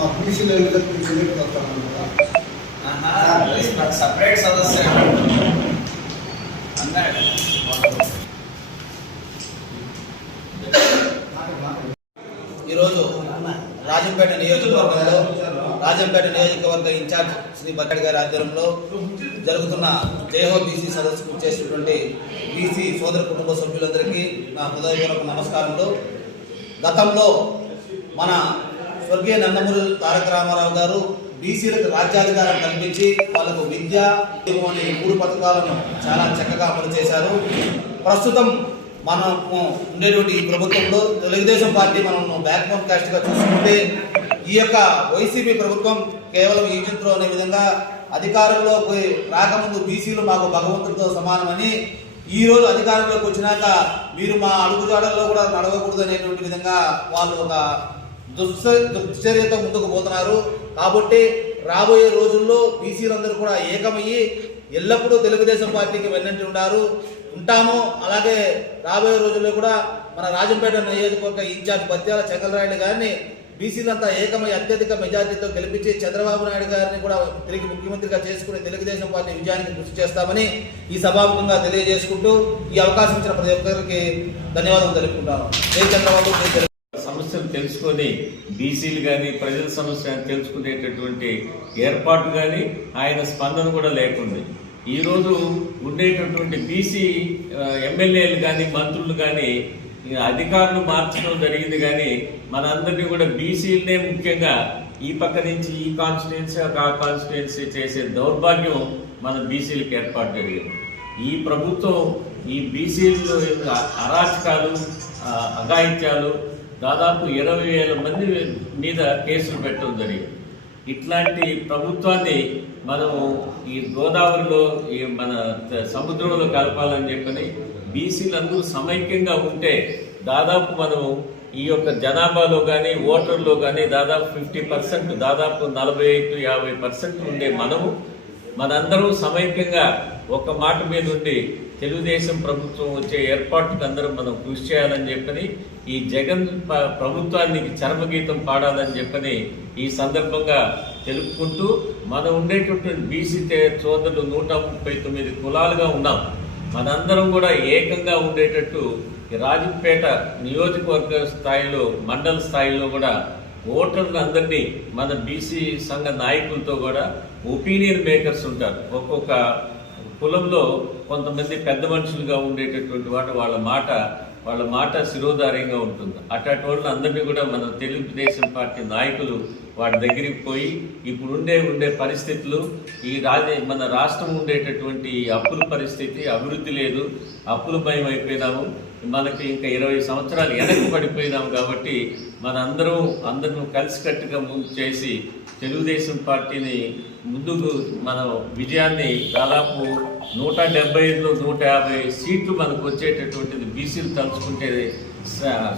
మా బీసీలో సెలెక్ట్ వస్తాను సపరేట్ సదస్సు. ఈరోజు రాజంపేట నియోజకవర్గంలో రాజంపేట నియోజకవర్గ ఇన్ఛార్జ్ శ్రీ బక్కడి గారి ఆధ్వర్యంలో జరుగుతున్న జయహో బీసీ సదస్సుకు చేసినటువంటి బీసీ సోదర కుటుంబ సభ్యులందరికీ నా హృదయపూర్వక నమస్కారంలో గతంలో మన స్వర్గీయ నందమూరి తారక రామారావు గారు బీసీలకు రాజ్యాధికారం కల్పించి వాళ్ళకు విద్య అనే మూడు పథకాలను చాలా చక్కగా అమలు చేశారు. ప్రస్తుతం మనము ఉండేటువంటి ఈ ప్రభుత్వంలో తెలుగుదేశం పార్టీ మనం బ్యాక్ బోన్ చూసుకుంటే ఈ యొక్క వైసీపీ ప్రభుత్వం కేవలం ఈ అనే విధంగా అధికారంలోకి రాకముందు బీసీలు మాకు భగవంతుడితో సమానమని ఈ రోజు అధికారంలోకి వచ్చినాక మీరు మా అడుగుజాడల్లో కూడా నడవకూడదు అనేటువంటి విధంగా వాళ్ళు ఒక దుశ్చ దుశ్చర్యతో ముందుకు పోతున్నారు. కాబట్టి రాబోయే రోజుల్లో బీసీలందరూ కూడా ఏకమయ్యి ఎల్లప్పుడూ తెలుగుదేశం పార్టీకి వెన్నంటి ఉన్నారు ఉంటాము. అలాగే రాబోయే రోజుల్లో కూడా మన రాజంపేట నియోజకవర్గ ఇన్ఛార్జ్ బత్యాల చంద్రరాయుడు గారిని బీసీలంతా ఏకమై అత్యధిక మెజార్టీతో గెలిపించి చంద్రబాబు నాయుడు గారిని కూడా తిరిగి ముఖ్యమంత్రిగా చేసుకుని తెలుగుదేశం పార్టీ విజయానికి కృషి చేస్తామని ఈ సభాముఖంగా తెలియజేసుకుంటూ ఈ అవకాశం ఇచ్చిన ప్రతి ఒక్కరికి ధన్యవాదాలు తెలుపుకుంటాను జై చంద్రబాబు జై తెలుసుకొని బీసీలు కానీ ప్రజల సమస్య తెలుసుకునేటటువంటి ఏర్పాటు కానీ ఆయన స్పందన కూడా లేకుంది ఈరోజు ఉండేటటువంటి బీసీ ఎమ్మెల్యేలు కానీ మంత్రులు కానీ అధికారులు మార్చడం జరిగింది కానీ మనందరినీ కూడా బీసీలనే ముఖ్యంగా ఈ పక్క నుంచి ఈ కాన్స్టిట్యున్సీ ఆ కాన్స్టిట్యున్సీ చేసే దౌర్భాగ్యం మన బీసీలకు ఏర్పాటు జరిగింది. ఈ ప్రభుత్వం ఈ బీసీలు యొక్క అరాచకాలు అఘాయిత్యాలు దాదాపు ఇరవై వేల మంది మీద కేసులు పెట్టడం జరిగింది ఇట్లాంటి ప్రభుత్వాన్ని మనం ఈ గోదావరిలో ఈ మన సముద్రంలో కలపాలని చెప్పని బీసీలందరూ సమైక్యంగా ఉంటే దాదాపు మనం ఈ యొక్క జనాభాలో కానీ ఓటర్లో కానీ దాదాపు ఫిఫ్టీ పర్సెంట్ దాదాపు నలభై ఐదు యాభై పర్సెంట్ ఉండే మనము మనందరం సమైక్యంగా ఒక మాట మీద ఉండి తెలుగుదేశం ప్రభుత్వం వచ్చే ఏర్పాటుకు అందరం మనం కృషి చేయాలని చెప్పని ఈ జగన్ ప్రభుత్వానికి చరమగీతం పాడాలని చెప్పని ఈ సందర్భంగా తెలుపుకుంటూ మనం ఉండేటటువంటి బీసీ సోదరులు నూట ముప్పై తొమ్మిది కులాలుగా ఉన్నాం. మనందరం కూడా ఏకంగా ఉండేటట్టు రాజంపేట నియోజకవర్గ స్థాయిలో మండల స్థాయిలో కూడా ఓటర్లందరినీ మన బీసీ సంఘ నాయకులతో కూడా ఒపీనియన్ మేకర్స్ ఉంటారు. ఒక్కొక్క కులంలో కొంతమంది పెద్ద మనుషులుగా ఉండేటటువంటి వాటి వాళ్ళ మాట వాళ్ళ మాట శిరోధార్యంగా ఉంటుంది. అట్లాంటి వాళ్ళు అందరినీ కూడా మన తెలుగుదేశం పార్టీ నాయకులు వాడి దగ్గరికి పోయి ఇప్పుడు ఉండే ఉండే పరిస్థితులు ఈ రాజే మన రాష్ట్రం ఉండేటటువంటి ఈ అప్పుల పరిస్థితి అభివృద్ధి లేదు అప్పుల భయం అయిపోయినాము మనకి ఇంకా ఇరవై సంవత్సరాలు వెనక్కి పడిపోయినాం కాబట్టి మనందరం అందరం కలిసికట్టుగా ముందు చేసి తెలుగుదేశం పార్టీని ముందుకు మనం విజయాన్ని దాదాపు నూట డెబ్బై ఐదులో నూట యాభై సీట్లు మనకు వచ్చేటటువంటిది బీసీలు తలుచుకుంటే స-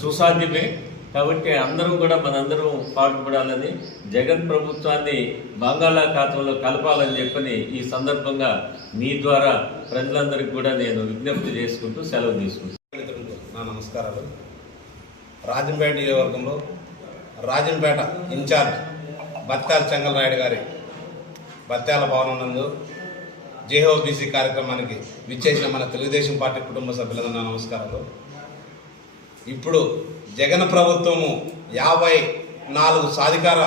సుసాధ్యమే. కాబట్టి అందరం కూడా మనందరం పాటుపడాలని జగన్ ప్రభుత్వాన్ని బంగాళాఖాతంలో కలపాలని చెప్పని ఈ సందర్భంగా మీ ద్వారా ప్రజలందరికీ కూడా నేను విజ్ఞప్తి చేసుకుంటూ సెలవు తీసుకుంటాను నా నమస్కారాలు. రాజంపేట నియోజకవర్గంలో రాజంపేట ఇన్ఛార్జ్ బత్తాల చెంగలరాయుడు గారి బత్తాల భవనం నందు జేహోబీసీ కార్యక్రమానికి విచ్చేసిన మన తెలుగుదేశం పార్టీ కుటుంబ సభ్యులందరూ నమస్కారాలు. ఇప్పుడు జగన్ ప్రభుత్వము యాభై నాలుగు సాధికార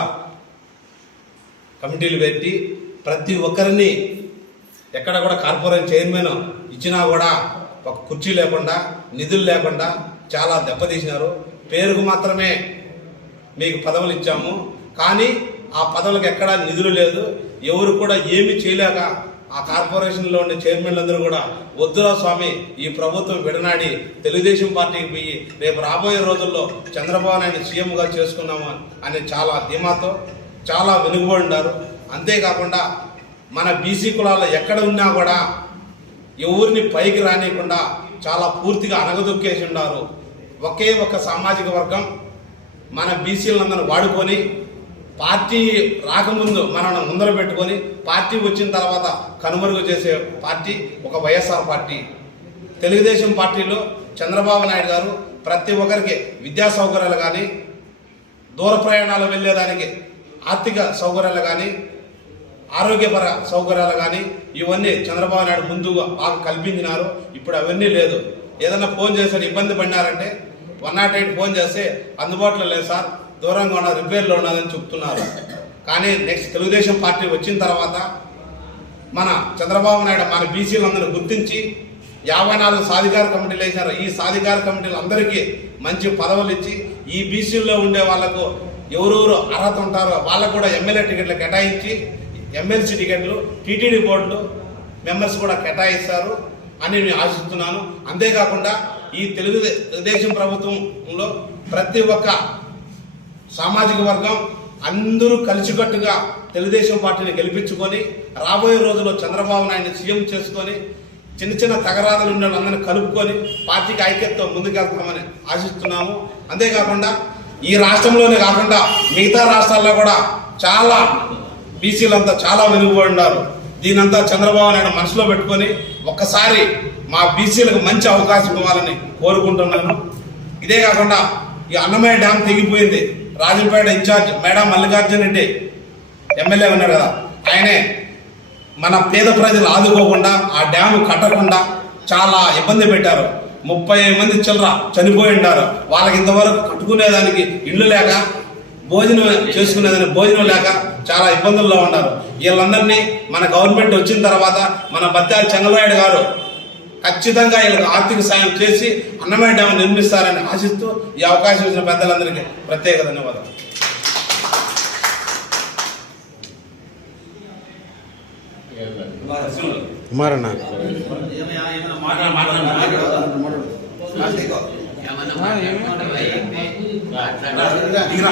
కమిటీలు పెట్టి ప్రతి ఒక్కరిని ఎక్కడ కూడా కార్పొరేషన్ చైర్మన్ ఇచ్చినా కూడా ఒక కుర్చీ లేకుండా నిధులు లేకుండా చాలా దెబ్బతీసినారు. పేరుకు మాత్రమే మీకు పదవులు ఇచ్చాము. కానీ ఆ పదవులకు ఎక్కడా నిధులు లేదు. ఎవరు కూడా ఏమీ చేయలేక ఆ కార్పొరేషన్లో ఉండే చైర్మన్లందరూ కూడా వద్దురా స్వామి ఈ ప్రభుత్వం విడనాడి తెలుగుదేశం పార్టీకి పోయి రేపు రాబోయే రోజుల్లో చంద్రబాబు నాయుడు సీఎంగా చేసుకున్నాము అని చాలా ధీమాతో చాలా వెనుకబడి ఉన్నారు. అంతేకాకుండా మన బీసీ కులాల్లో ఎక్కడ ఉన్నా కూడా ఎవరిని పైకి రానియకుండా చాలా పూర్తిగా అనగదొక్కేసి ఉన్నారు. ఒకే ఒక సామాజిక వర్గం మన బీసీలందరూ వాడుకొని పార్టీ రాకముందు మనల్ని ముందర పెట్టుకొని పార్టీ వచ్చిన తర్వాత కనుమరుగు చేసే పార్టీ ఒక వైఎస్ఆర్ పార్టీ. తెలుగుదేశం పార్టీలో చంద్రబాబు నాయుడు గారు ప్రతి ఒక్కరికి విద్యా సౌకర్యాలు కానీ దూర ప్రయాణాలు వెళ్ళేదానికి ఆర్థిక సౌకర్యాలు కానీ ఆరోగ్యపర సౌకర్యాలు కానీ ఇవన్నీ చంద్రబాబు నాయుడు ముందుగా బాగా కల్పించినారు. ఇప్పుడు అవన్నీ లేదు. ఏదైనా ఫోన్ చేసి ఇబ్బంది పడినారంటే వన్ నాట్ ఎయిట్ ఫోన్ చేస్తే అందుబాటులో లేదు సార్. దూరంగా ఉన్న రిపేర్లో ఉన్నదని చెప్తున్నారు. కానీ నెక్స్ట్ తెలుగుదేశం పార్టీ వచ్చిన తర్వాత మన చంద్రబాబు నాయుడు మన బీసీలందరూ గుర్తించి యాభై నాలుగు సాధికార కమిటీలు వేశారు. ఈ సాధికార కమిటీలు అందరికీ మంచి పదవులు ఇచ్చి ఈ బీసీల్లో ఉండే వాళ్ళకు ఎవరెవరు అర్హత ఉంటారో వాళ్ళకు కూడా ఎమ్మెల్యే టికెట్లు కేటాయించి ఎమ్మెల్సీ టికెట్లు టీటీడీ బోర్డులు మెంబర్స్ కూడా కేటాయిస్తారు అని నేను ఆశిస్తున్నాను. అంతేకాకుండా ఈ తెలుగుదేశం ప్రభుత్వంలో ప్రతి ఒక్క సామాజిక వర్గం అందరూ కలిసికట్టుగా తెలుగుదేశం పార్టీని గెలిపించుకొని రాబోయే రోజుల్లో చంద్రబాబు నాయుడు సీఎం చేసుకొని చిన్న చిన్న తగరాదులు ఉన్న వాళ్ళందరినీ కలుపుకొని పార్టీకి ఐక్యతతో ముందుకెళ్తామని ఆశిస్తున్నాము. అంతేకాకుండా ఈ రాష్ట్రంలోనే కాకుండా మిగతా రాష్ట్రాల్లో కూడా చాలా బీసీలంతా చాలా వెనుకబడి ఉన్నారు. దీనంతా చంద్రబాబు నాయుడు మనసులో పెట్టుకొని ఒక్కసారి మా బీసీలకు మంచి అవకాశం ఇవ్వాలని కోరుకుంటున్నాను. ఇదే కాకుండా ఈ అన్నమయ్య డ్యామ్ తెగిపోయింది. Rajupeta in charge madam Mallikarjuna Reddy MLA ఉన్నాడు కదా ఆయనే మన పేద ప్రజలు ఆదుకోకుండా ఆ డ్యామ్ కట్టకుండా చాలా ఇబ్బంది పెట్టారు. ముప్పై మంది చిల్లర చనిపోయి ఉన్నారు వాళ్ళకి ఇంతవరకు కట్టుకునేదానికి ఇల్లు లేక భోజనం చేసుకునేదానికి భోజనం లేక చాలా ఇబ్బందుల్లో ఉన్నారు. వీళ్ళందరినీ మన గవర్నమెంట్ వచ్చిన తర్వాత మన బత్తాల చంద్రబాబు గారు ఖచ్చితంగా వీళ్ళకి ఆర్థిక సాయం చేసి అన్నమయ్య డ్యామ్ నిర్మిస్తారని ఆశిస్తూ ఈ అవకాశం ఇచ్చిన పెద్దలందరికీ ప్రత్యేక ధన్యవాదాలు కుమారన్న. దిగిరా.